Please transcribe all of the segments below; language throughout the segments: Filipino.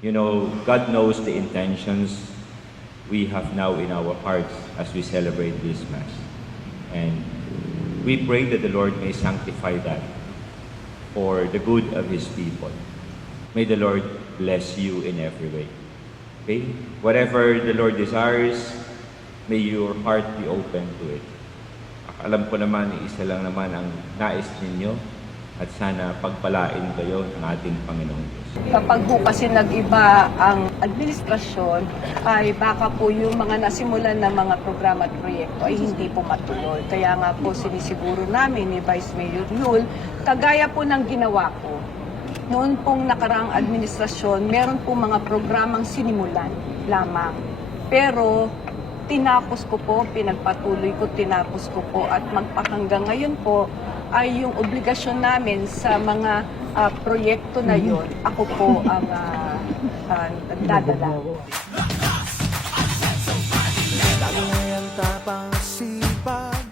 You know, God knows the intentions we have now in our hearts as we celebrate this Mass. And we pray that the Lord may sanctify that for the good of His people. May the Lord bless you in every way. Okay? Whatever the Lord desires, may your heart be open to it. Alam ko naman, isa lang naman ang nais ninyo at sana pagpalain kayo ng ating Panginoong Diyos. Kapag po kasi nag-iba ang administrasyon, ay baka po yung mga nasimulan na mga programa at proyekto ay hindi po matuloy. Kaya nga po sinisiguro namin ni Vice Mayor Yul, kagaya po ng ginawa ko, noon pong nakaraang administrasyon, meron po mga programang sinimulan lamang. Pero tinapos ko po, pinagpatuloy ko, tinapos ko po at magpahanggang ngayon po ay yung obligasyon namin sa mga ah, proyekto na yon. Ako po ang ah, ah, nagdadala. Lagi ang tapang sipag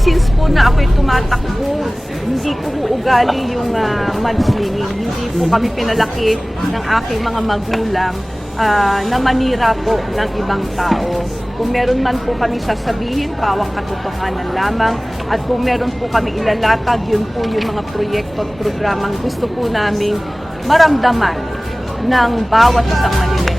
since po na ako'y tumatakbo, hindi ko po ugali yung uh, mudslinging. Hindi po kami pinalaki ng aking mga magulang ah, na manira po ng ibang tao. Kung meron man po kami sasabihin, pawang katotohanan lamang. At kung meron po kami ilalatag, yun po yung mga proyekto at programang gusto po naming maramdaman ng bawat isang Manila.